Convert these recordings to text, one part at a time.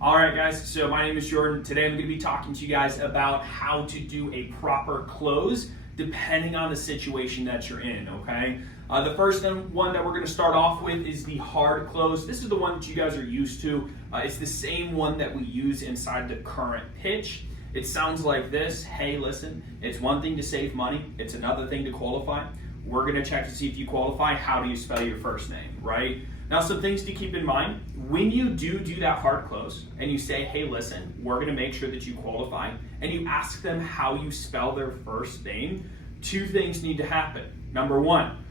All right, guys, so my name is Jordan. Today I'm going to be talking to you guys about how to do a proper close depending on the situation that you're in, okay? The first one that we're going to start off with is the hard close. This is the one that you guys are used to. It's the same one that we use inside the current pitch. It sounds like this. Hey, listen, it's one thing to save money. It's another thing to qualify. We're going to check to see if you qualify. How do you spell your first name, right? Now, some things to keep in mind. When you do that hard close and you say, hey, listen, we're going to make sure that you qualify, and you ask them how you spell their first name, two things need to happen. Number one,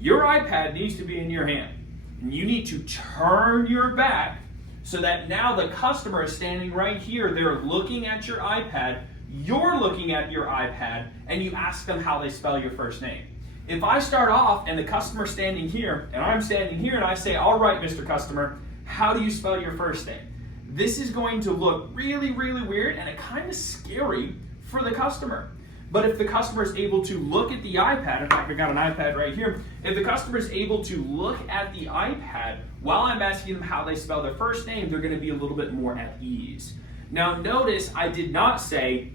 your iPad needs to be in your hand. And you need to turn your back so that now the customer is standing right here. They're looking at your iPad. You're looking at your iPad, and you ask them how they spell your first name. If I start off and the customer's standing here and I'm standing here and I say, all right, Mr. Customer, how do you spell your first name? This is going to look really, really weird and kind of scary for the customer. But if the customer is able to look at the iPad, in fact, I got an iPad right here. If the customer is able to look at the iPad while I'm asking them how they spell their first name, they're going to be a little bit more at ease. Now notice I did not say,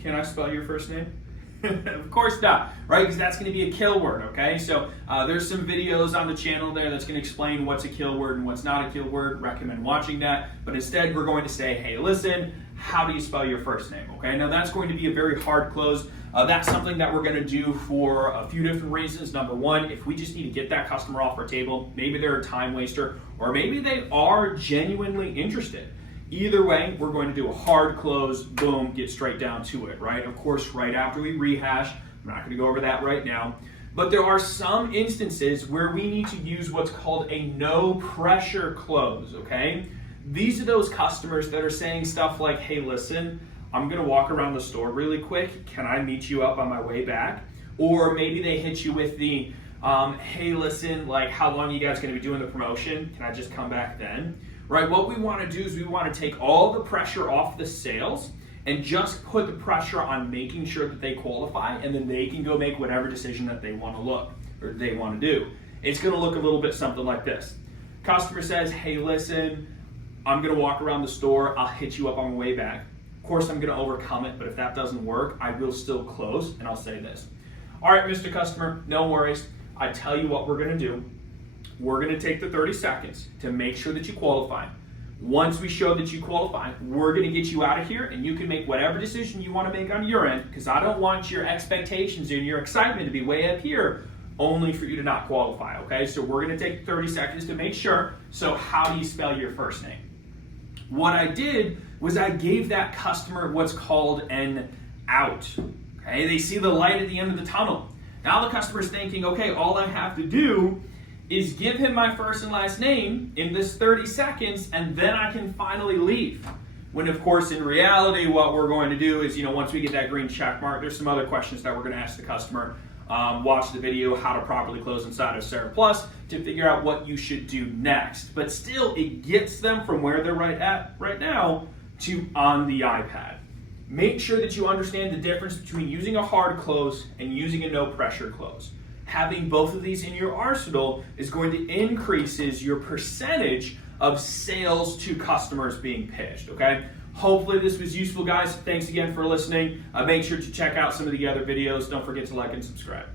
can I spell your first name? Of course not, right? Because that's going to be a kill word, okay? So there's some videos on the channel there that's going to explain what's a kill word and what's not a kill word. Recommend watching that. But instead, we're going to say, hey, listen, how do you spell your first name, okay? Now, that's going to be a very hard close. That's something that we're going to do for a few different reasons. Number one, if we just need to get that customer off our table, maybe they're a time waster, or maybe they are genuinely interested. Either way, we're going to do a hard close, boom, get straight down to it, right? Of course, right after we rehash, I'm not going to go over that right now, but there are some instances where we need to use what's called a no pressure close, okay? These are those customers that are saying stuff like, hey, listen, I'm going to walk around the store really quick. Can I meet you up on my way back? Or maybe they hit you with the, hey, listen, like, how long are you guys going to be doing the promotion? Can I just come back then? Right, what we want to do is we want to take all the pressure off the sales and just put the pressure on making sure that they qualify, and then they can go make whatever decision that they want to look or they want to do. It's going to look a little bit something like this. Customer says, hey, listen, I'm going to walk around the store. I'll hit you up on my way back. Of course, I'm going to overcome it, but if that doesn't work, I will still close, and I'll say this. All right, Mr. Customer, no worries. I tell you what we're going to do. We're going to take the 30 seconds to make sure that you qualify. Once we show that you qualify, we're going to get you out of here, and you can make whatever decision you want to make on your end, because I don't want your expectations and your excitement to be way up here only for you to not qualify, okay? So we're going to take 30 seconds to make sure. So how do you spell your first name? What I did was I gave that customer what's called an out, okay? They see the light at the end of the tunnel. Now the customer's thinking, okay, all I have to do is give him my first and last name in this 30 seconds, and then I can finally leave. When, of course, in reality, what we're going to do is, once we get that green check mark, there's some other questions that we're going to ask the customer. Watch the video, how to properly close inside of Sarah Plus, to figure out what you should do next. But still, it gets them from where they're right now to on the iPad. Make sure that you understand the difference between using a hard close and using a no pressure close. Having both of these in your arsenal is going to increases your percentage of sales to customers being pitched, okay? Hopefully this was useful, guys. Thanks again for listening. Make sure to check out some of the other videos. Don't forget to like and subscribe.